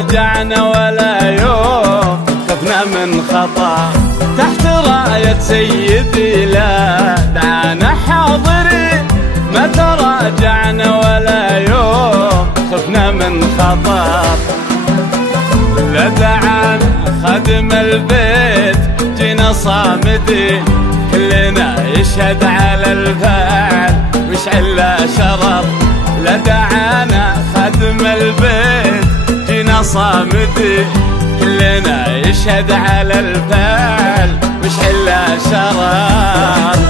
تراجعنا ولا يوم خفنا من خطا، تحت راية سيدي لا دعانا حاضرين، ما تراجعنا ولا يوم خفنا من خطا. لا دعانا خادم البيت جينا صامدين، كلنا يشهد على الفعل ويشعل شرر. لا دعانا خادم البيت جينا صامدين، كلنا يشهد على الفعل ويشعل شرر.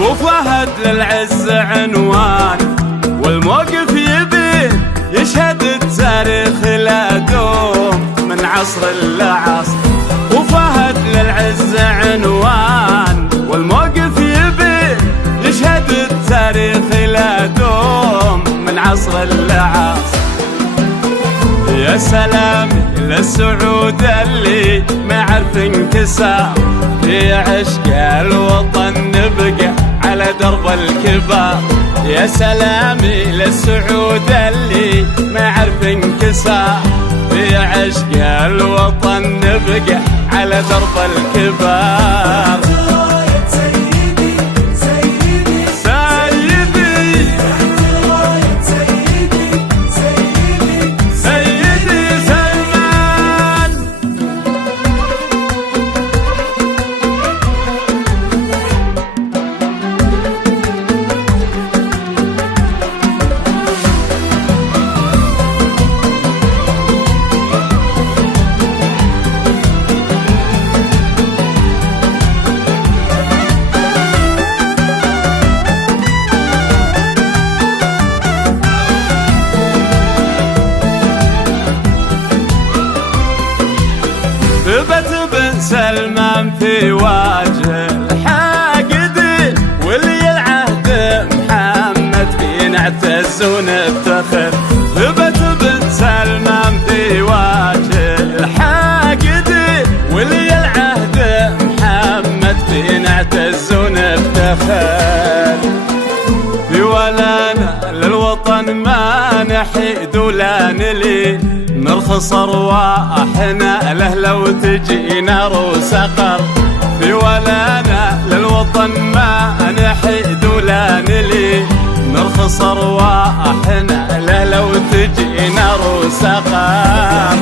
وفهد للعز عنوان والموقف يبين، يشهد التاريخ لا دوم من عصر لعصر. وفهد للعز عنوان والموقف يبين، يشهد التاريخ لا دوم من عصر لعصر. يا سلام للسعود اللي ما عرف انكسار، في عشق الوطن نبقى على درب الكبار. يا سلامي للسعود اللي ما عرف انكسار، في عشق الوطن نبقى على درب الكبار. ثبت بن سلمان في وجه الحاقدين، ولي العهد محمد في نعتز ونفتخر. ثبت بن سلمان في وجه الحاقدين، ولي العهد محمد في نعتز ونفتخر. في ولانا للوطن ما نحيد ولا نلين، نرخص ارواحنا له لو تجي نار وسقر. في ولانا للوطن ما نحيد ولا نلين، نرخص ارواحنا له لو تجي نار وسقر.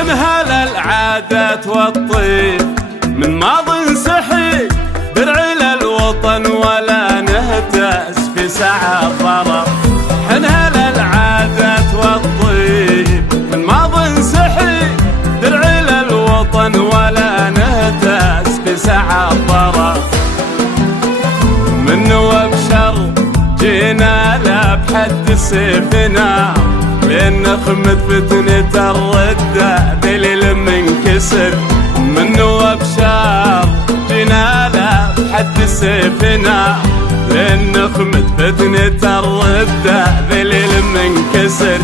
انهال العادات والطيب من ماض سحي، درع للوطن ولا نهتز في ساعة ضرر. انهال العادات والطيب من ماض سحي، درع للوطن ولا نهتز في ساعة ضرر. من وبشر جينا لا بحد سيفنا، لين نخمد فتنة الردة دليل منكسر. من وبشار جينا لا بحد سيفنا، لين نخمد فتنة الردة دليل منكسر.